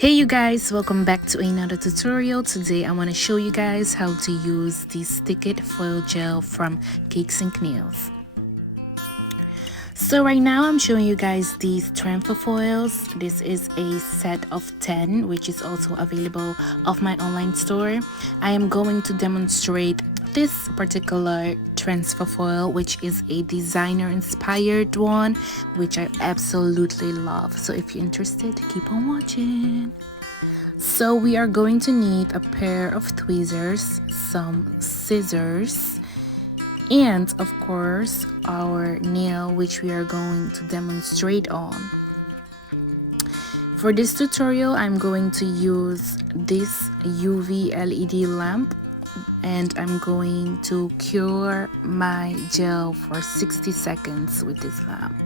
Hey you guys, welcome back to another tutorial. Today I want to show you guys how to use the stick-it foil gel from CakesInc.Nails. So right now I'm showing you guys these transfer foils. This is a set of 10, which is also available off my online store. I am going to demonstrate this particular transfer foil, which is a designer inspired one, which I absolutely love. So if you're interested, keep on watching. So we are going to need a pair of tweezers, some scissors, and of course our nail, which we are going to demonstrate on. For this tutorial I'm going to use this UV LED lamp, and I'm going to cure my gel for 60 seconds with this lamp.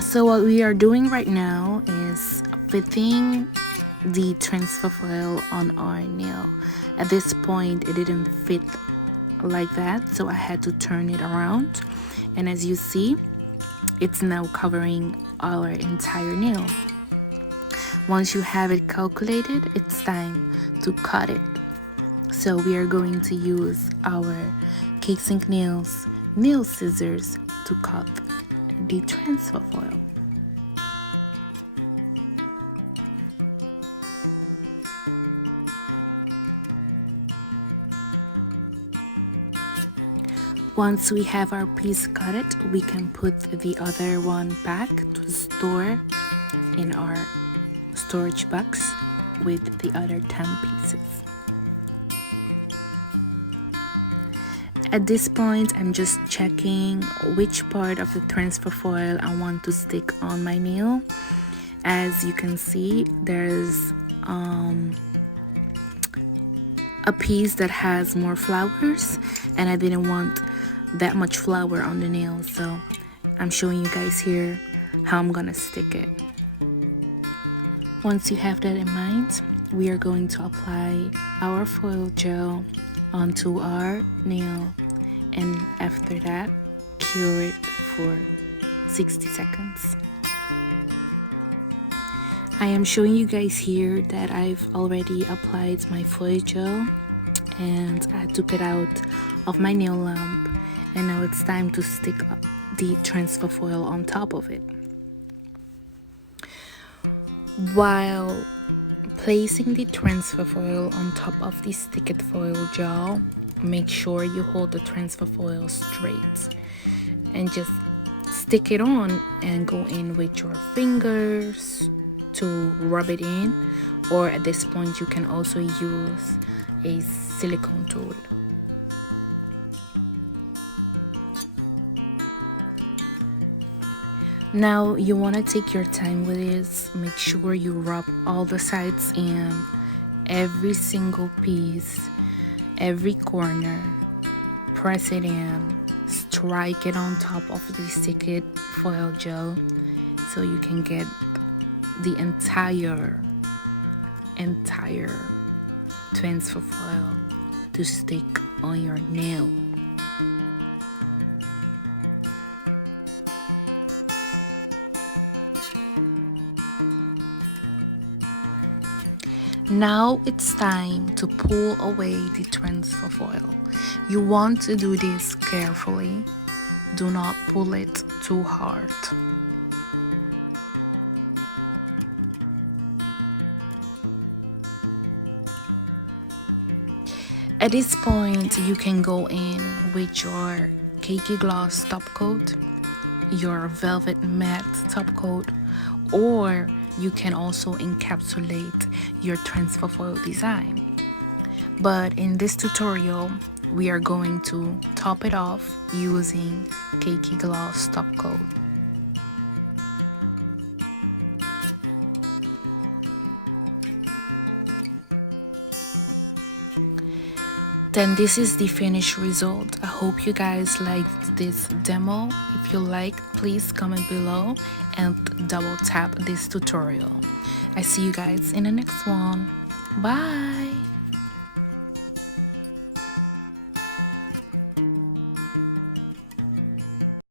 So what we are doing right now is fitting the transfer foil on our nail. At this point it didn't fit like that, so I had to turn it around, and as you see, it's now covering our entire nail. Once you have it calculated, it's time to cut it. So we are going to use our CakesInc.Nails nail scissors to cut the transfer foil. Once we have our piece cut it, we can put the other one back to store in our storage box with the other 10 pieces. At this point, I'm just checking which part of the transfer foil I want to stick on my nail. As you can see, there's a piece that has more flowers, and I didn't want that much flower on the nail, so I'm showing you guys here how I'm gonna stick it. Once you have that in mind, we are going to apply our foil gel onto our nail, and after that cure it for 60 seconds. I am showing you guys here that I've already applied my foil gel, and I took it out of my nail lamp, and now it's time to stick the transfer foil on top of it. While placing the transfer foil on top of the stick-it foil gel, make sure you hold the transfer foil straight and just stick it on and go in with your fingers to rub it in, or at this point you can also use a silicone tool. Now you want to take your time with this. Make sure you rub all the sides in, every single piece, every corner. Press it in, strike it on top of the stick-it foil gel so you can get the entire transfer foil to stick on your nail. Now it's time to pull away the transfer foil. You want to do this carefully. Do not pull it too hard. At this point, you can go in with your Cakey gloss top coat, your velvet matte top coat, or you can also encapsulate your transfer foil design. But in this tutorial, we are going to top it off using Cakey gloss top coat. Then this is the finished result. I hope you guys liked this demo. If you like, please comment below and double tap this tutorial. I see you guys in the next one. Bye.